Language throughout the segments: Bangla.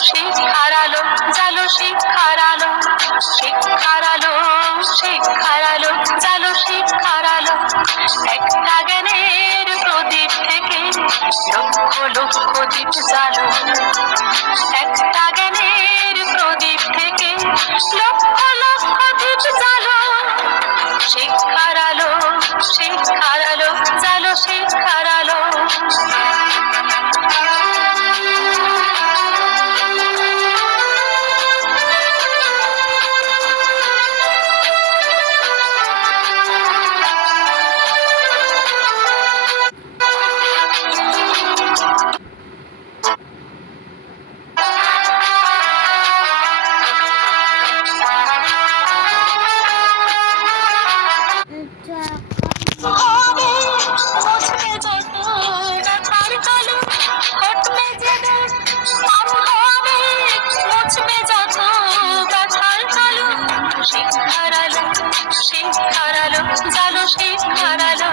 শিক্ষার আলো জালো, শিক্ষার আলো, শিক্ষার আলো, শিক্ষার আলো জালো, শিক্ষার আলো। একটা জ্ঞানের প্রদীপ থেকে লক্ষ লক্ষ দীপ জালো, একটা জ্ঞানের প্রদীপ থেকে লক্ষ লক্ষ দীপ জালো। শিক্ষার আলো, শিক্ষার আলো জালো, শিক্ষার আলো। শিক্ষার আলো, শিক্ষার আলো জালো, শিক্ষার আলো।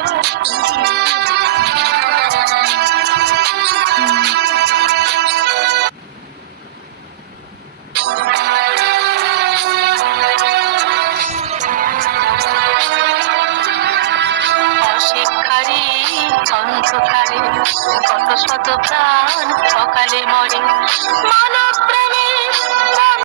অশিক্ষারী অন্ধকারে কত শত প্রাণ সকালে মরে, মানব প্রেমে